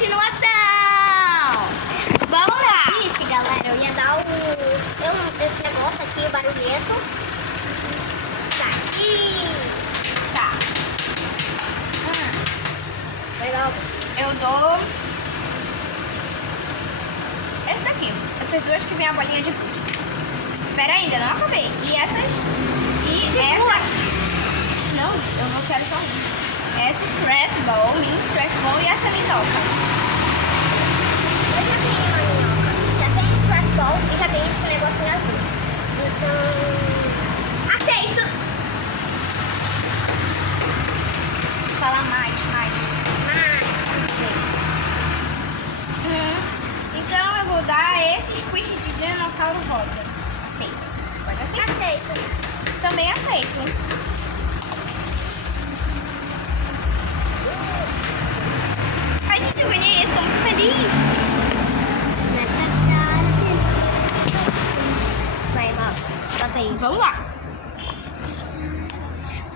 continuação. Vamos lá. Como eu disse, galera, eu ia dar esse negócio aqui, o barulhento. Tá aqui. Tá. Legal. Eu dou esse daqui. Essas duas que vem a bolinha de gude. Pera ainda, não acabei. E essas. E essas. Não, eu não quero só uma. Essa stress ball, mini stress ball e essa minhoca. Eu já tenho uma minhoca. Já tenho stress ball e já tenho esse negocinho azul. Então. Aceito! Fala mais. Então eu vou dar esse squish de dinossauro rosa. Aceita? Pode aceitar? Aceito. Também aceito. Ai, gente, eu ganhei esse, tô muito feliz. Vai lá, bota aí. Vamos lá.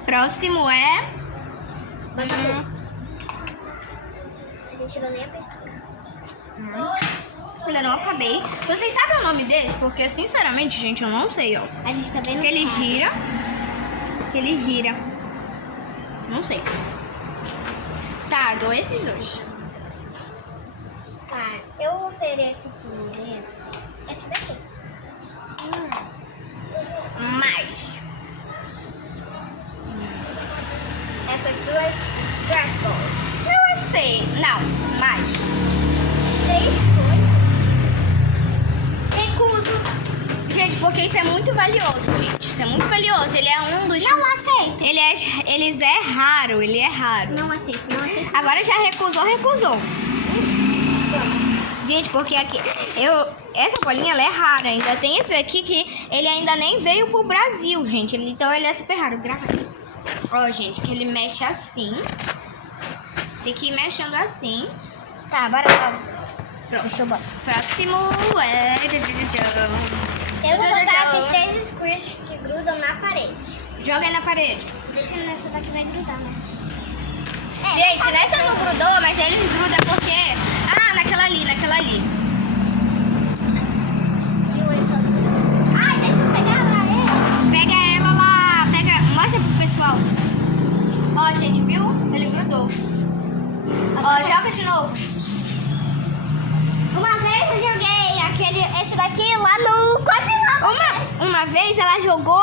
Próximo é... Bota aí. A gente não nem apertar. Ainda não acabei. Vocês sabem o nome dele? Porque, sinceramente, gente, eu não sei, ó. A gente também não Que ele sabe. gira. Que ele gira. Não sei. Tá, dou esses dois. Tá, eu ofereço primeiro esse daqui. Mais. Essas duas stress balls. Eu sei. Não, mais. 3 coisas. Recuso. Gente, porque isso é muito valioso, gente. Isso é muito valioso. Ele é um dos... Não aceito. Ele é raro, ele é raro. Não aceito, não aceito. Agora já recusou. Gente, porque aqui... Essa bolinha, ela é rara. Ainda tem esse daqui que ele ainda nem veio pro Brasil, gente. Então ele é super raro. Grava aqui. Ó, gente, que ele mexe assim. Tem que ir mexendo assim. Tá, bora lá. Pronto. Deixa eu botar. Próximo é... Eu vou botar esses 3 squish que grudam na parede. Joga aí na parede. Não sei se nessa daqui vai grudar, né? Gente, nessa não grudou, mas ele gruda porque... Ah, naquela ali. E o outro. Ai, deixa eu pegar lá ele. Pega ela lá. Mostra pro pessoal. Ó, gente, viu? Ele grudou. Ó, joga de novo. Uma vez eu joguei esse daqui lá no... Uma vez ela jogou